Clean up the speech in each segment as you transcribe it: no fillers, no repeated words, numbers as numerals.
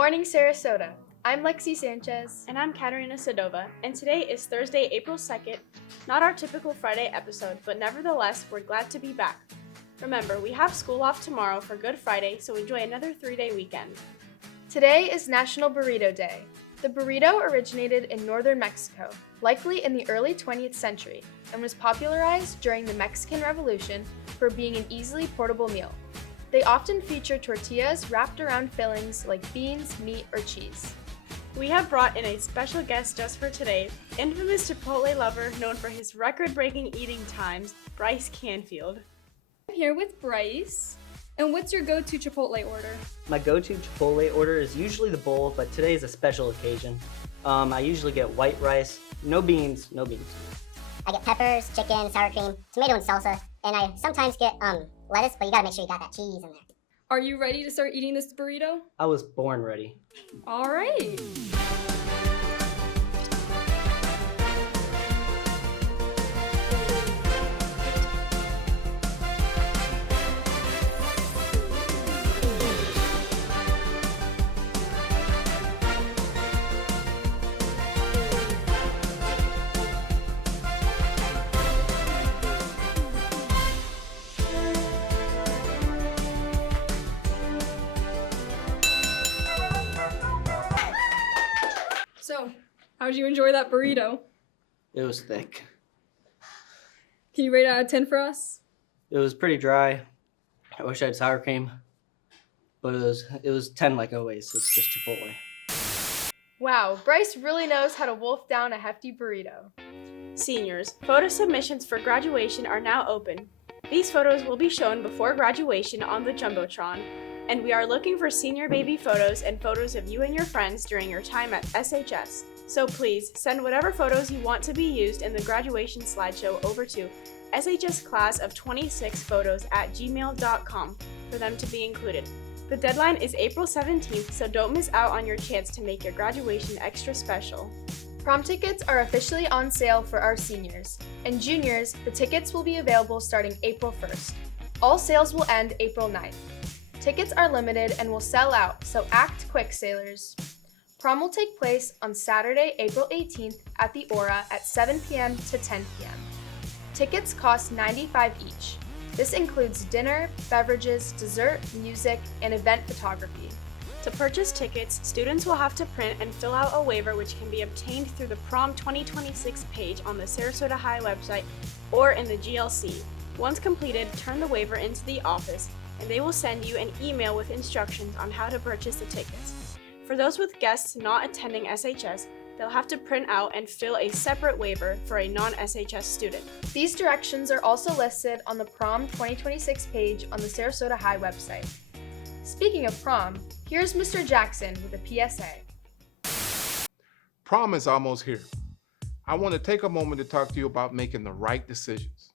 morning, Sarasota. I'm Lexi Sanchez. And I'm Katerina Sadova, and today is Thursday, April 2nd, not our typical Friday episode, but nevertheless, we're glad to be back. Remember, we have school off tomorrow for Good Friday, so enjoy another 3-day weekend. Today is National Burrito Day. The burrito originated in northern Mexico, likely in the early 20th century, and was popularized during the Mexican Revolution for being an easily portable meal. They often feature tortillas wrapped around fillings like beans, meat, or cheese. We have brought in a special guest just for today, infamous Chipotle lover known for his record-breaking eating times, Bryce Canfield. I'm here with Bryce. And what's your go-to Chipotle order? My go-to Chipotle order is usually the bowl, but today is a special occasion. I usually get white rice, no beans. I get peppers, chicken, sour cream, tomato and salsa, and I sometimes get lettuce, but you gotta make sure you got that cheese in there. Are you ready to start eating this burrito? I was born ready. All right. So, how did you enjoy that burrito? It was thick. Can you rate it out of 10 for us? It was pretty dry. I wish I had sour cream, but it was 10 like always. It's just Chipotle. Wow, Bryce really knows how to wolf down a hefty burrito. Seniors, photo submissions for graduation are now open. These photos will be shown before graduation on the Jumbotron, and we are looking for senior baby photos and photos of you and your friends during your time at SHS. So please, send whatever photos you want to be used in the graduation slideshow over to shsclass26photos@gmail.com for them to be included. The deadline is April 17th, so don't miss out on your chance to make your graduation extra special. Prom tickets are officially on sale for our seniors, and juniors, the tickets will be available starting April 1st. All sales will end April 9th. Tickets are limited and will sell out, so act quick, sailors. Prom will take place on Saturday, April 18th at the Aura at 7 p.m. to 10 p.m. Tickets cost $95 each. This includes dinner, beverages, dessert, music, and event photography. To purchase tickets, students will have to print and fill out a waiver which can be obtained through the Prom 2026 page on the Sarasota High website or in the GLC. Once completed, turn the waiver into the office and they will send you an email with instructions on how to purchase the tickets. For those with guests not attending SHS, they'll have to print out and fill a separate waiver for a non-SHS student. These directions are also listed on the Prom 2026 page on the Sarasota High website. Speaking of prom, here's Mr. Jackson with a PSA. Prom is almost here. I want to take a moment to talk to you about making the right decisions.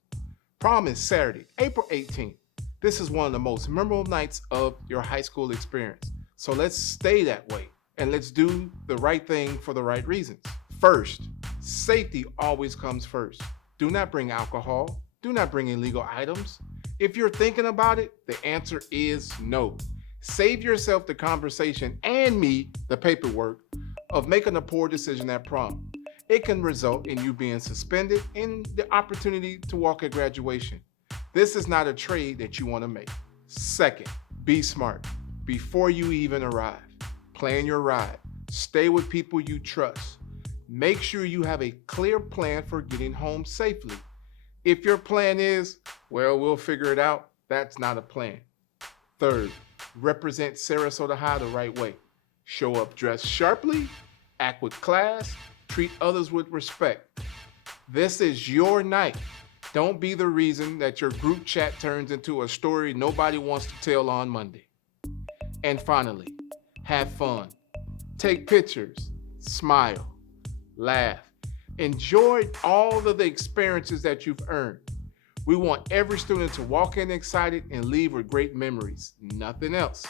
Prom is Saturday, April 18th. This is one of the most memorable nights of your high school experience. So let's stay that way and let's do the right thing for the right reasons. First, safety always comes first. Do not bring alcohol. Do not bring illegal items. If you're thinking about it, the answer is no. Save yourself the conversation and me the paperwork of making a poor decision at prom. It can result in you being suspended and the opportunity to walk at graduation. This is not a trade that you want to make. Second, be smart. Before you even arrive, plan your ride. Stay with people you trust. Make sure you have a clear plan for getting home safely. If your plan is, well, we'll figure it out, that's not a plan. Third, represent Sarasota High the right way. Show up dressed sharply, act with class, treat others with respect. This is your night. Don't be the reason that your group chat turns into a story nobody wants to tell on Monday. And finally, have fun. Take pictures, smile, laugh. Enjoy all of the experiences that you've earned. We want every student to walk in excited and leave with great memories, nothing else.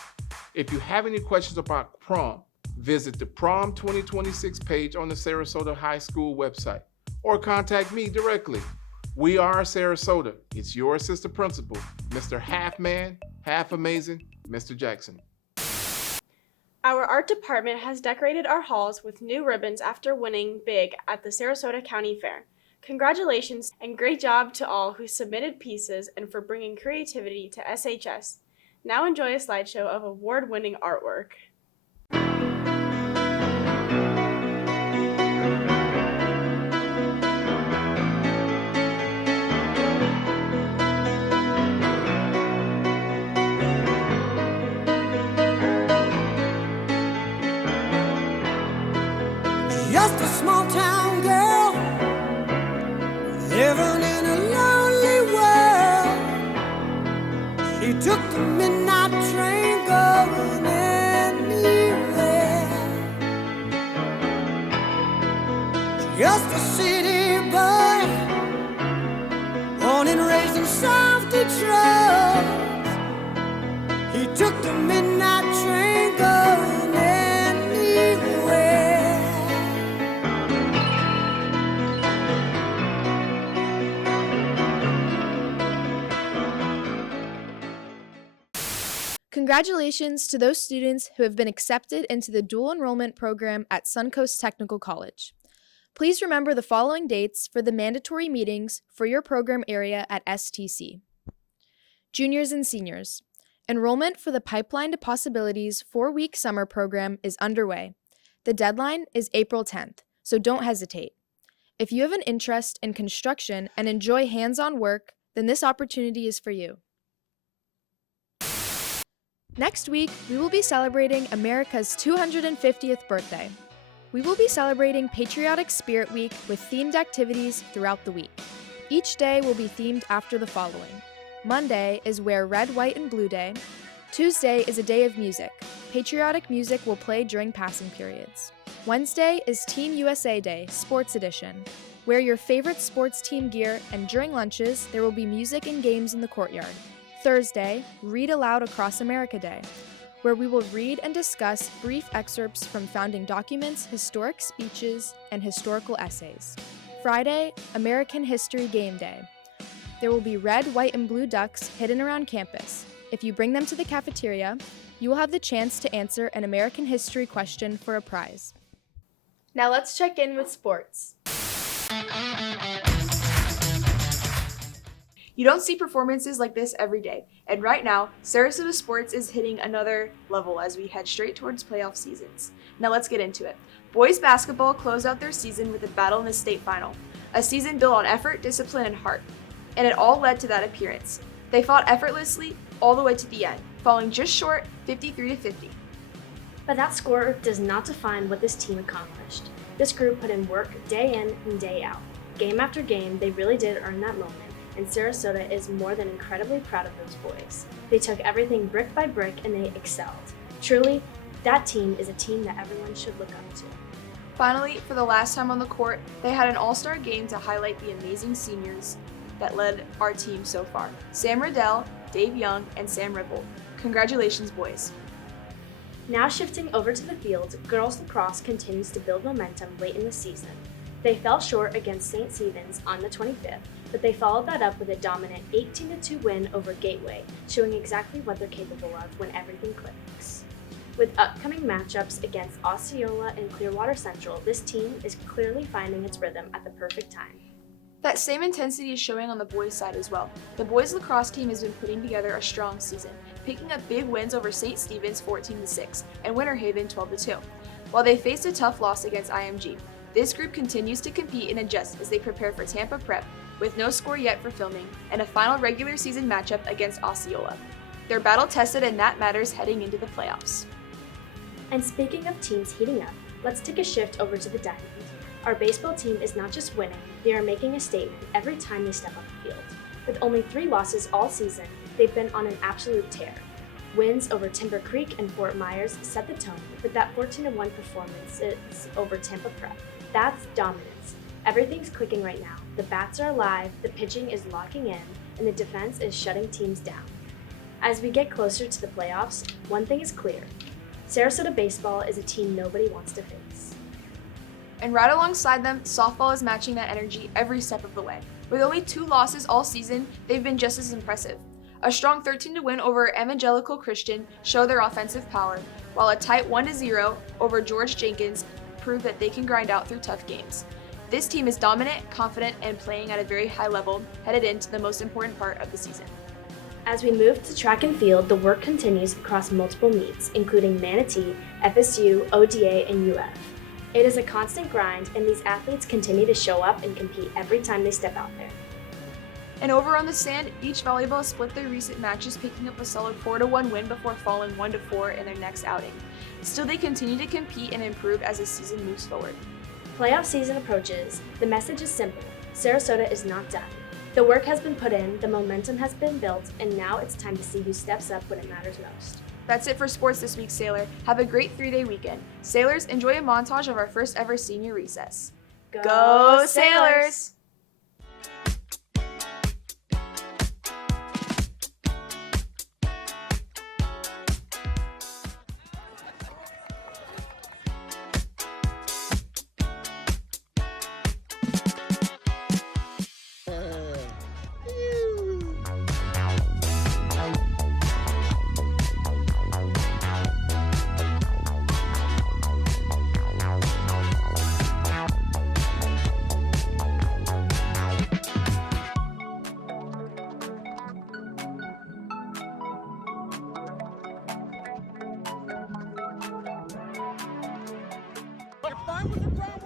If you have any questions about prom, visit the Prom 2026 page on the Sarasota High School website or contact me directly. We are Sarasota. It's your assistant principal, Mr. Half Man, Half Amazing, Mr. Jackson. Our art department has decorated our halls with new ribbons after winning big at the Sarasota County Fair. Congratulations and great job to all who submitted pieces and for bringing creativity to SHS. Now enjoy a slideshow of award-winning artwork. Just a small town girl living in a lonely world. She took the midnight train going anywhere. Just a city boy, born and raised in South Detroit. He took the midnight train going anywhere. Congratulations to those students who have been accepted into the dual enrollment program at Suncoast Technical College. Please remember the following dates for the mandatory meetings for your program area at STC. Juniors and seniors. Enrollment for the Pipeline to Possibilities 4-week summer program is underway. The deadline is April 10th, so don't hesitate. If you have an interest in construction and enjoy hands-on work, then this opportunity is for you. Next week, we will be celebrating America's 250th birthday. We will be celebrating Patriotic Spirit Week with themed activities throughout the week. Each day will be themed after the following. Monday is Wear Red, White, and Blue Day. Tuesday is a day of music. Patriotic music will play during passing periods. Wednesday is Team USA Day, Sports Edition. Wear your favorite sports team gear, and during lunches, there will be music and games in the courtyard. Thursday, Read Aloud Across America Day, where we will read and discuss brief excerpts from founding documents, historic speeches, and historical essays. Friday, American History Game Day. There will be red, white, and blue ducks hidden around campus. If you bring them to the cafeteria, you will have the chance to answer an American history question for a prize. Now let's check in with sports. You don't see performances like this every day, and right now, Sarasota sports is hitting another level as we head straight towards playoff seasons. Now let's get into it. Boys basketball closed out their season with a battle in the state final, a season built on effort, discipline, and heart, and it all led to that appearance. They fought effortlessly all the way to the end, falling just short 53-50. But that score does not define what this team accomplished. This group put in work day in and day out. Game after game, they really did earn that moment. And Sarasota is more than incredibly proud of those boys. They took everything brick by brick and they excelled. Truly, that team is a team that everyone should look up to. Finally, for the last time on the court, they had an all-star game to highlight the amazing seniors that led our team so far. Sam Riddell, Dave Young, and Sam Ripple. Congratulations, boys. Now shifting over to the field, girls lacrosse continues to build momentum late in the season. They fell short against St. Stephen's on the 25th, but they followed that up with a dominant 18-2 win over Gateway, showing exactly what they're capable of when everything clicks. With upcoming matchups against Osceola and Clearwater Central, this team is clearly finding its rhythm at the perfect time. That same intensity is showing on the boys' side as well. The boys' lacrosse team has been putting together a strong season, picking up big wins over St. Stephen's 14-6 and Winter Haven 12-2. While they faced a tough loss against IMG, this group continues to compete and adjust as they prepare for Tampa Prep, with no score yet for filming, and a final regular season matchup against Osceola. They're battle-tested and that matters heading into the playoffs. And speaking of teams heating up, let's take a shift over to the diamond. Our baseball team is not just winning, they are making a statement every time they step on the field. With only 3 losses all season, they've been on an absolute tear. Wins over Timber Creek and Fort Myers set the tone, with that 14-1 performance over Tampa Prep. That's dominance. Everything's clicking right now. The bats are alive, the pitching is locking in, and the defense is shutting teams down. As we get closer to the playoffs, one thing is clear. Sarasota baseball is a team nobody wants to face. And right alongside them, softball is matching that energy every step of the way. With only 2 losses all season, they've been just as impressive. A strong 13 win over Evangelical Christian showed their offensive power, while a tight 1-0 over George Jenkins proved that they can grind out through tough games. This team is dominant, confident, and playing at a very high level headed into the most important part of the season. As we move to track and field, the work continues across multiple meets, including Manatee, FSU, ODA, and UF. It is a constant grind, and these athletes continue to show up and compete every time they step out there. And over on the sand, beach volleyball split their recent matches, picking up a solid 4-1 win before falling 1-4 in their next outing. Still, they continue to compete and improve as the season moves forward. Playoff season approaches. The message is simple. Sarasota is not done. The work has been put in, the momentum has been built, and now it's time to see who steps up when it matters most. That's it for sports this week, Sailor. Have a great 3-day weekend. Sailors, enjoy a montage of our first ever senior recess. Go Sailors! If I was a grown